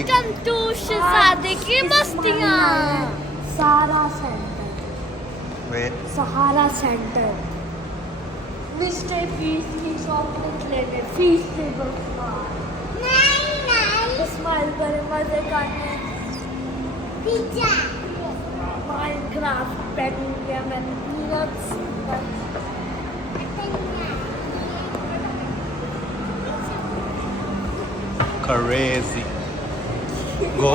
Welcome to Shahzade की Mastiyan. Sahara centre, Where? Sahara centre. Mister Beast की chocolate लेने फीस्टेबल नहीं स्माइल करें, मजे करने। पिज्जा माइनक्राफ्ट पेन लिया मैंने, पीनट्स Crazy. Go.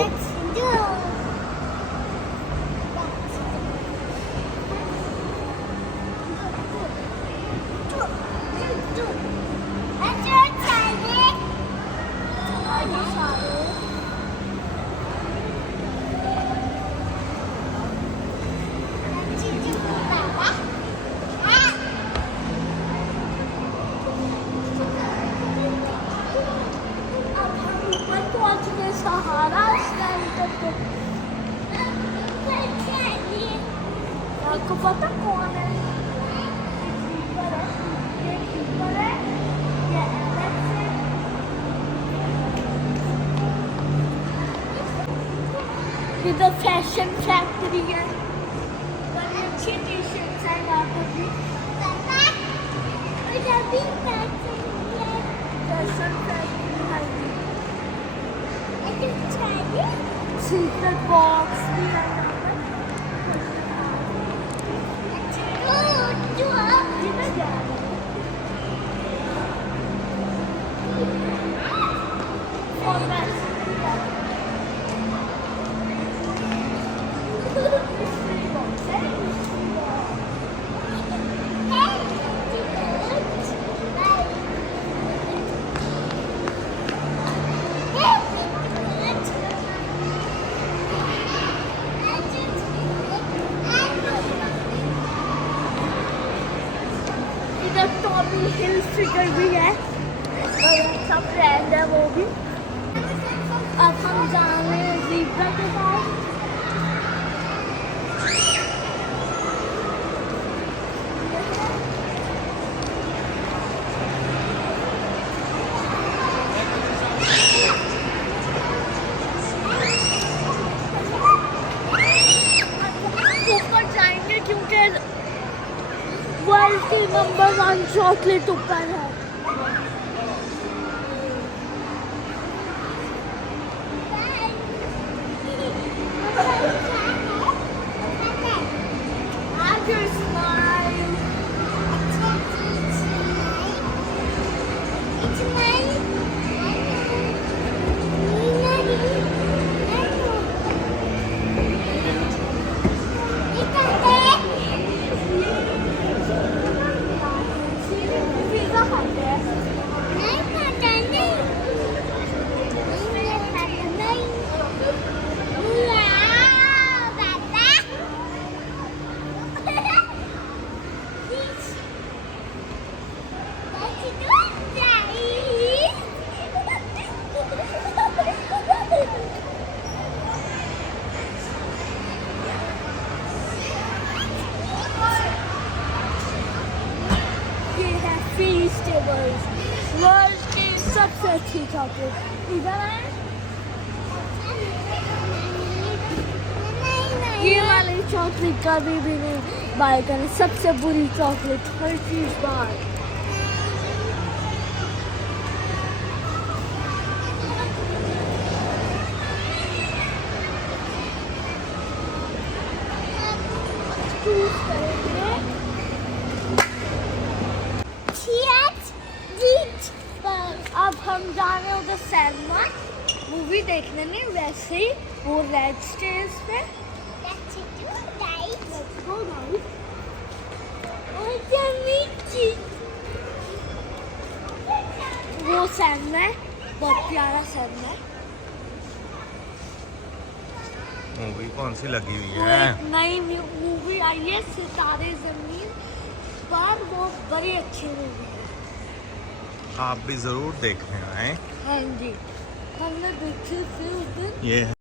सहारा सेंटर पे आपको पता कौन है? ये कीपर है, ये एलेक्स है। इधर फैशन फैक्ट्री है, बड़ी अच्छी टी शर्ट्स है यहाँ पर भी। इधर भी फैशन फैक्ट्री है। सीक्रेट बॉक्स भी है यहाँ पर। किधर जा रहे हैं? और बस mystery box है, mystery box। इधर टॉमी हिल फिगर भी है और सब फ्रेंड है वो भी। अब हम जा रहे हैं ज़ीब्रा के पास। ऊपर जाएंगे क्योंकि वर्ल्ड की नंबर 1 चॉकलेट ऊपर है। Feastable, वर्ल्ड की सबसे अच्छी चॉकलेट। इधर है ये वाली चॉकलेट कभी भी नहीं बाय करें, सबसे बुरी चॉकलेट हर चीज बाय। अब हम जा रहे हैं उधर सिनेमा मूवी देखने में, वैसे ही वो रेड स्टेज पे। वो सिनेमा है, बहुत प्यारा सिनेमा है। मूवी कौन सी लगी हुई वो है? एक नई मूवी आई है सितारे जमीन पर, वो बड़ी अच्छी मूवी है। आप भी जरूर देखने आए। हाँ जी, हमने देखी थी उस दिन। ये है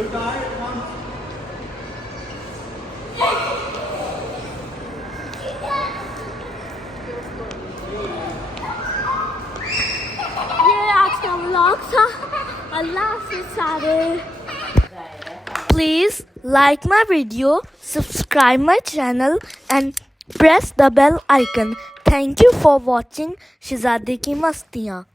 ये आज का व्लॉग था। अल्लाह हाफिज़ सारे। Please like my video, subscribe my channel and press the bell icon. Thank you for watching Shehzada Ki Mastiyaan.